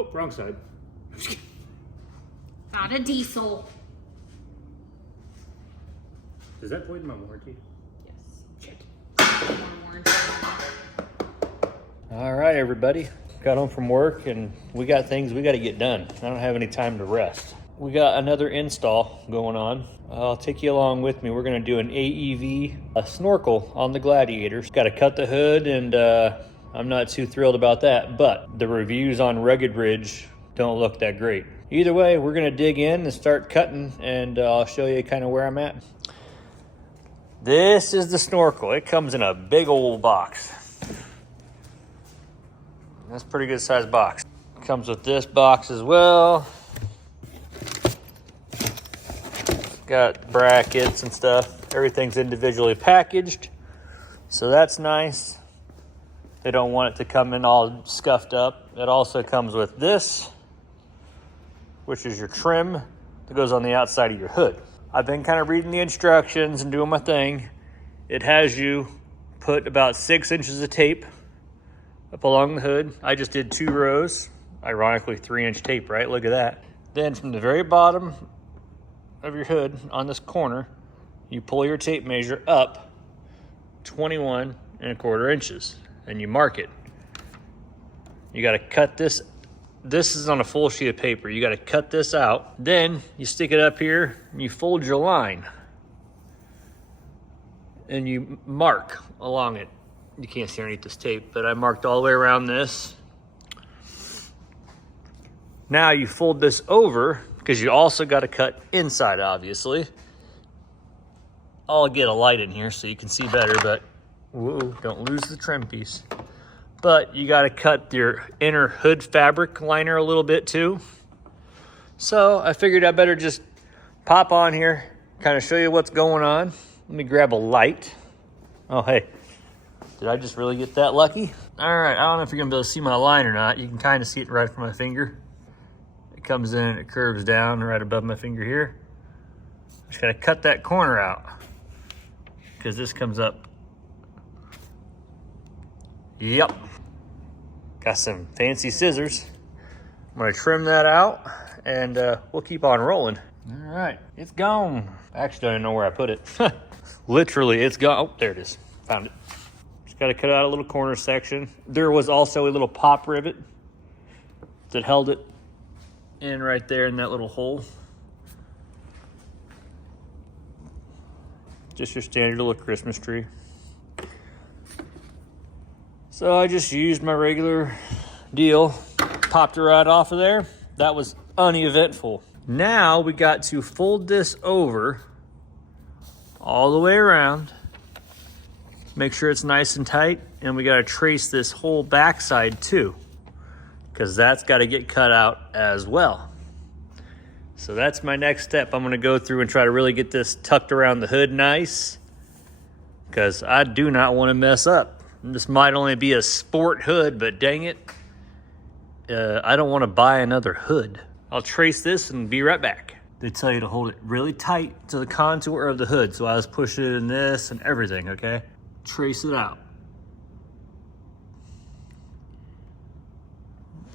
Oh, wrong side. Not a diesel. Does that void my warranty? Yes. Shit. All right, everybody. Got home from work and we got things we got to get done. I don't have any time to rest. We got another install going on. I'll take you along with me. We're going to do an AEV Snorkel on the Gladiator. Got to cut the hood, and I'm not too thrilled about that, but the reviews on Rugged Ridge don't look that great. Either way, we're going to dig in and start cutting, and I'll show you kind of where I'm at. This is the Snorkel. It comes in a big old box. That's a pretty good sized box. Comes with this box as well. Got brackets and stuff. Everything's individually packaged, so that's nice. They don't want it to come in all scuffed up. It also comes with this, which is your trim that goes on the outside of your hood. I've been kind of reading the instructions and doing my thing. It has you put about 6 inches of tape up along the hood. I just did 2 rows, ironically 3-inch tape, right? Look at that. Then from the very bottom of your hood on this corner, you pull your tape measure up 21¼ inches and you mark it. You got to cut this. This is on a full sheet of paper. You got to cut this out. Then you stick it up here and you fold your line and you mark along it. You can't see underneath this tape, but I marked all the way around this. Now you fold this over, because you also got to cut inside, obviously. I'll get a light in here so you can see better, but whoa, don't lose the trim piece. But you got to cut your inner hood fabric liner a little bit too. So I figured I better just pop on here, kind of show you what's going on. Let me grab a light. Oh, hey, did I just really get that lucky? All right, I don't know if you're gonna be able to see my line or not. You can kind of see it right from my finger. It comes in and it curves down right above my finger here. Just gotta cut that corner out because this comes up. Yep. Got some fancy scissors. I'm gonna trim that out and we'll keep on rolling. All right, it's gone. Actually, I don't know where I put it. Literally, it's gone. Oh, there it is. Found it. Just gotta cut out a little corner section. There was also a little pop rivet that held it in right there in that little hole. Just your standard little Christmas tree. So I just used my regular deal, popped it right off of there. That was uneventful. Now we got to fold this over all the way around, make sure it's nice and tight, and we got to trace this whole backside too, because that's got to get cut out as well. So that's my next step. I'm going to go through and try to really get this tucked around the hood nice, because I do not want to mess up. This might only be a sport hood, but dang it, I don't want to buy another hood. I'll trace this and be right back. They tell you to hold it really tight to the contour of the hood, so I was pushing it in this and everything, okay? Trace it out.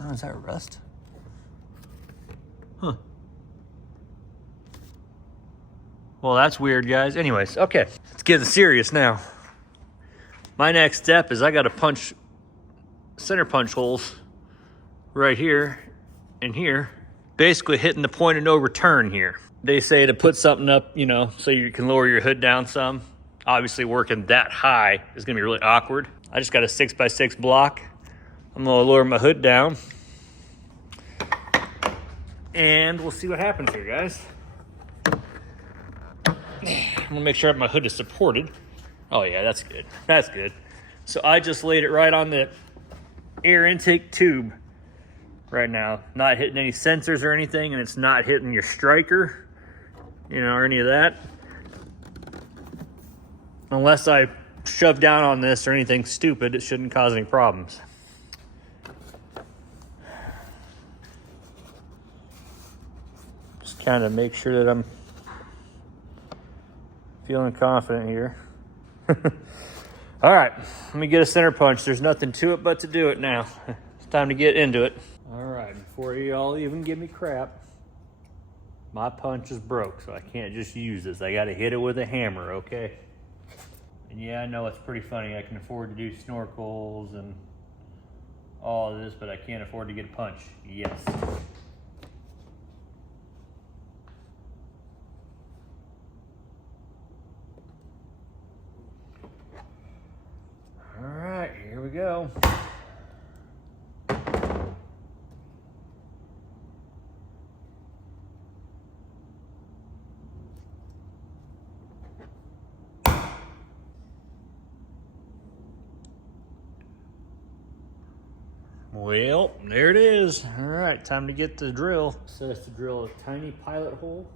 Oh, is that rust? Huh. Well, that's weird, guys. Anyways, okay, let's get serious now. My next step is I got to punch center punch holes right here and here, basically hitting the point of no return here. They say to put something up, you know, so you can lower your hood down some. Obviously working that high is gonna be really awkward. I just got a 6x6 block. I'm gonna lower my hood down and we'll see what happens here, guys. I'm gonna make sure my hood is supported. Oh yeah, that's good. That's good. So I just laid it right on the air intake tube right now. Not hitting any sensors or anything, and it's not hitting your striker, you know, or any of that. Unless I shove down on this or anything stupid, it shouldn't cause any problems. Just kind of make sure that I'm feeling confident here. All right, let me get a center punch. There's nothing to it but to do it now. It's time to get into it. All right, before y'all even give me crap, my punch is broke, so I can't just use this. I gotta hit it with a hammer, okay? And yeah, I know it's pretty funny. I can afford to do snorkels and all of this, but I can't afford to get a punch. Yes. All right, here we go. Well, there it is. All right, time to get the drill. So it's to drill a tiny pilot hole.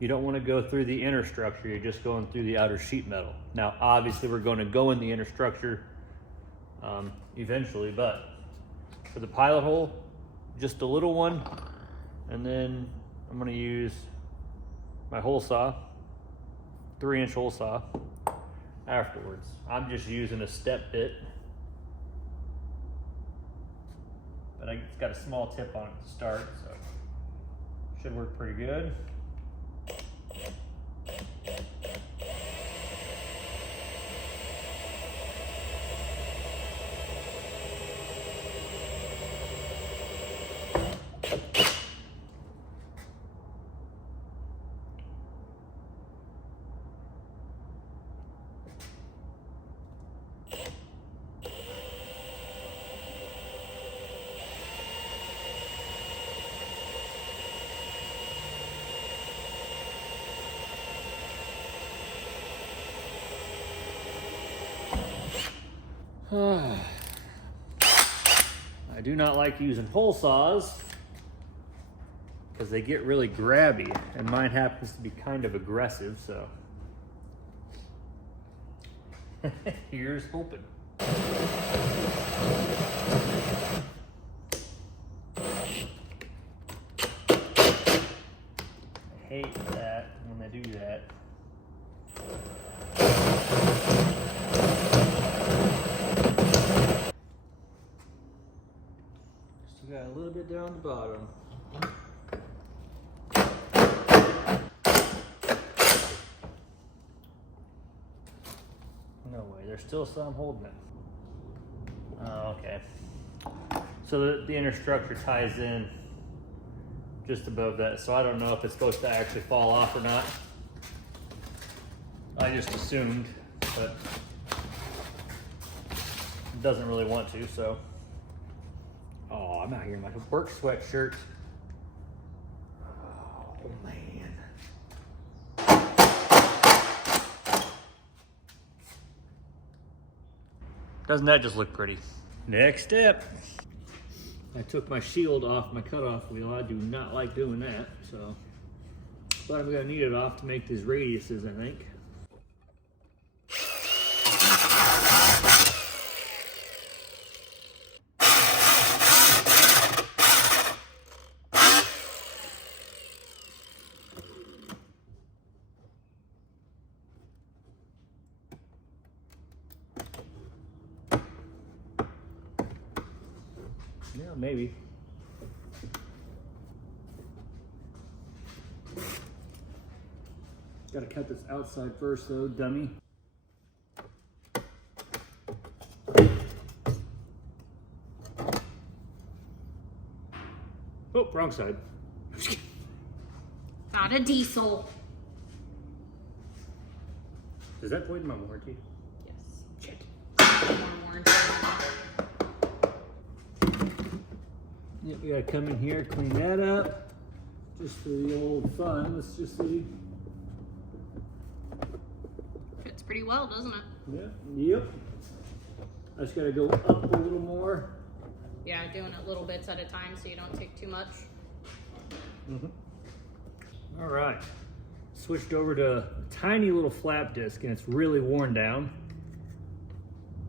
You don't want to go through the inner structure. You're just going through the outer sheet metal. Now, obviously, we're going to go in the inner structure eventually, but for the pilot hole, just a little one. And then I'm going to use my hole saw, 3-inch hole saw, afterwards. I'm just using a step bit. But it's got a small tip on it to start, so should work pretty good. I do not like using hole saws because they get really grabby, and mine happens to be kind of aggressive, so here's hoping. I hate that when they do that. Still got a little bit down the bottom. No way, there's still some holding it. Oh, okay. So the inner structure ties in just above that, so I don't know if it's supposed to actually fall off or not. I just assumed, but it doesn't really want to, so. Oh, I'm out here in my work sweatshirt. Oh, man. Doesn't that just look pretty? Next step. I took my shield off my cutoff wheel. I do not like doing that, so. But I'm gonna need it off to make these radiuses, I think. Yeah, maybe. Gotta cut this outside first though, dummy. Oh, wrong side. Not a diesel. Does that void my warranty? Yes. Shit. More warranty. Yep, we gotta come in here, clean that up. Just for the old fun, let's just see. Fits pretty well, doesn't it? Yep. I just gotta go up a little more. Yeah, doing it little bits at a time so you don't take too much. All right. Switched over to a tiny little flap disc, and it's really worn down.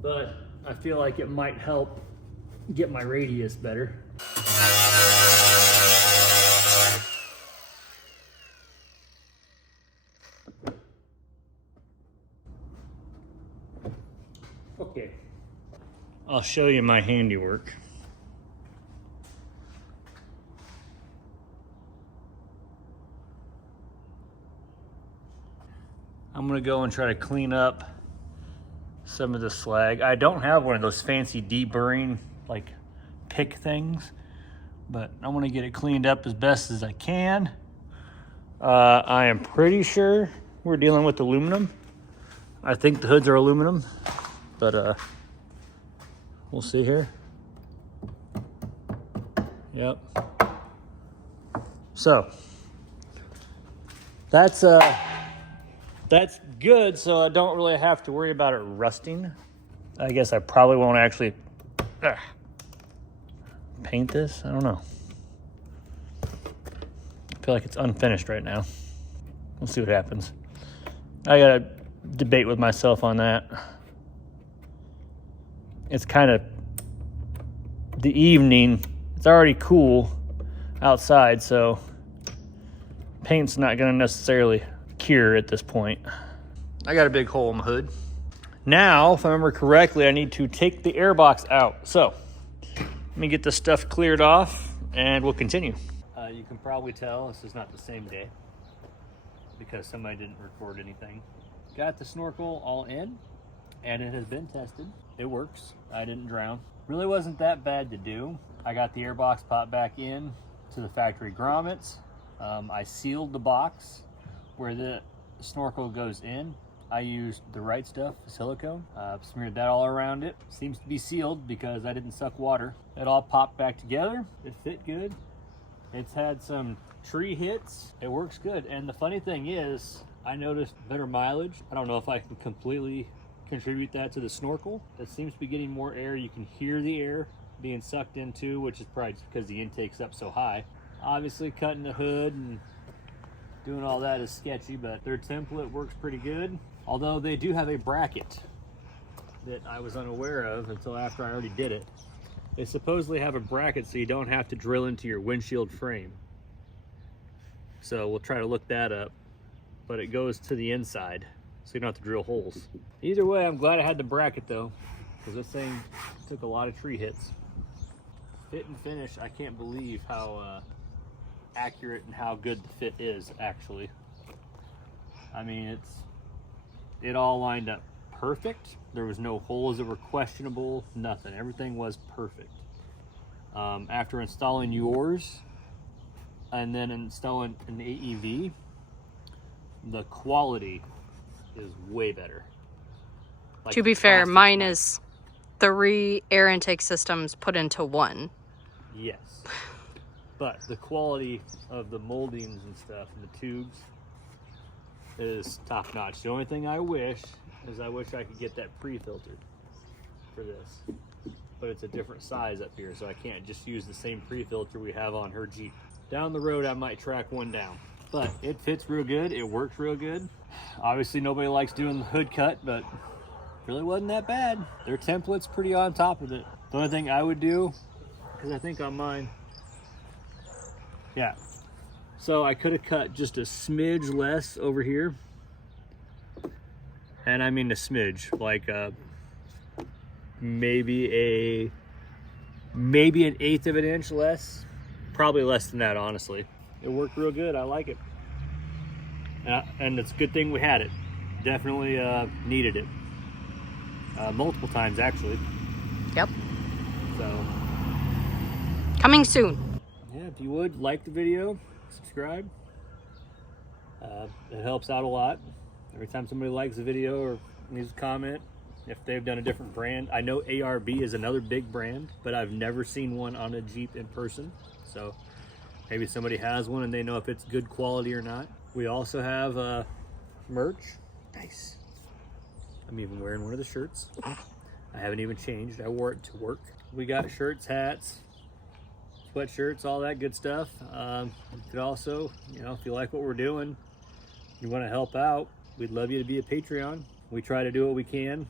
But I feel like it might help get my radius better. Okay. I'll show you my handiwork. I'm gonna go and try to clean up some of the slag. I don't have one of those fancy deburring like pick things, but I want to get it cleaned up as best as I can. I am pretty sure we're dealing with aluminum. I think the hoods are aluminum, but we'll see here. Yep. So that's good, so I don't really have to worry about it rusting. I guess I probably won't actually paint this. I don't know. I feel like it's unfinished right now. We'll see what happens. I gotta debate with myself on that. It's kind of the evening. It's already cool outside, so paint's not gonna necessarily cure at this point. I got a big hole in my hood. Now, if I remember correctly, I need to take the air box out. So let me get this stuff cleared off and we'll continue. You can probably tell this is not the same day because somebody didn't record anything. Got the snorkel all in and it has been tested. It works. I didn't drown. Really wasn't that bad to do. I got the air box popped back in to the factory grommets. I sealed the box where the snorkel goes in. I used the right stuff, silicone, smeared that all around it. Seems to be sealed because I didn't suck water. It all popped back together. It fit good. It's had some tree hits. It works good. And the funny thing is, I noticed better mileage. I don't know if I can completely contribute that to the snorkel. It seems to be getting more air. You can hear the air being sucked into, which is probably just because the intake's up so high. Obviously cutting the hood and doing all that is sketchy, but their template works pretty good. Although they do have a bracket that I was unaware of until after I already did it. They supposedly have a bracket so you don't have to drill into your windshield frame. So we'll try to look that up, but it goes to the inside so you don't have to drill holes. Either way, I'm glad I had the bracket though, because this thing took a lot of tree hits. Fit and finish, I can't believe how accurate and how good the fit is actually. I mean, it all lined up perfect. There was no holes that were questionable, nothing. Everything was perfect. After installing yours and then installing an AEV, the quality is way better. Like, to be fair, mine is 3 air intake systems put into 1. Yes. But the quality of the moldings and stuff and the tubes is top notch. The only thing I wish is I could get that pre-filtered for this. But it's a different size up here, so I can't just use the same pre-filter we have on her Jeep. Down the road, I might track one down. But it fits real good, it works real good. Obviously nobody likes doing the hood cut, but really wasn't that bad. Their template's pretty on top of it. The only thing I would do, because I think on mine, yeah. So I could have cut just a smidge less over here. And I mean a smidge, like maybe an 1/8 of an inch less. Probably less than that, honestly. It worked real good, I like it. And it's a good thing we had it. Definitely needed it. Multiple times, actually. Yep. So. Coming soon. Yeah, if you would, like the video, subscribe. It helps out a lot. Every time somebody likes a video or leaves a comment, if they've done a different brand. I know ARB is another big brand, but I've never seen one on a Jeep in person. So maybe somebody has one and they know if it's good quality or not. We also have merch. Nice. I'm even wearing one of the shirts. I haven't even changed. I wore it to work. We got shirts, hats, sweatshirts, all that good stuff. You could also, if you like what we're doing, you want to help out, we'd love you to be a Patreon. We try to do what we can.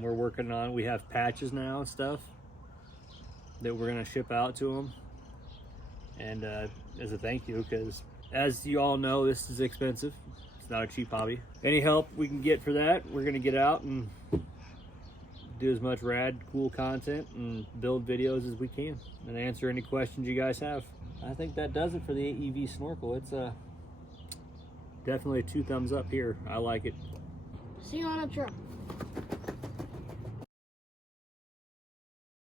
We're working on, we have patches now and stuff that we're going to ship out to them. And as a thank you, because as you all know, this is expensive. It's not a cheap hobby. Any help we can get for that, we're going to get out and do as much rad, cool content and build videos as we can and answer any questions you guys have. I think that does it for the AEV Snorkel. Definitely 2 thumbs up here. I like it. See you on a truck.